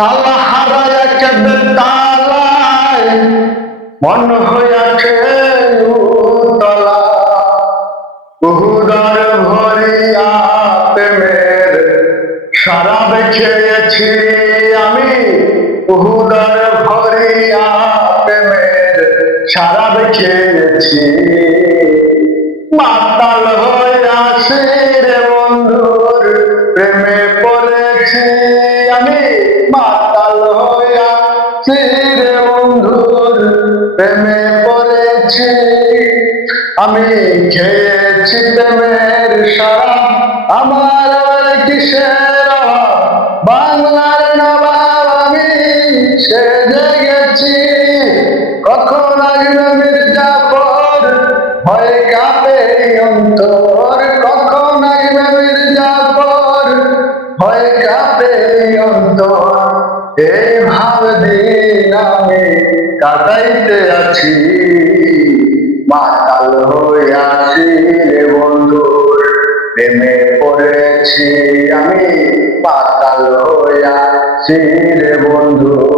তালা হারাইয়াছে বেতালায় মন হইয়াছে উতলা উহুদার ভরিয়া প্রেমের শরাব খেয়েছি আমি উহুদার ভরিয়া প্রেমের শরাব খেয়েছি মাতাল হইয়াছি রে বন্ধুর প্রেমে পড়েছি আমি মাতাল হইয়াছি রে বন্ধুর প্রেমে পড়েছি আমি খেয়েছি প্রেমের শরাব আমার আর কিসের বাংলার নবাব আমি সেজে গেছি কখন আসবে মির্জাফর ভয়ে কাঁপে অন্তর কখন আসবে মির্জাফর ভয়ে কাঁপে অন্তর এই ভাব দিন আমি কাটাইতে আছি মাতাল হইয়াছি রে বন্ধুর প্রেমে পড়েছি আমি মাতাল হইয়াছি রে বন্ধু।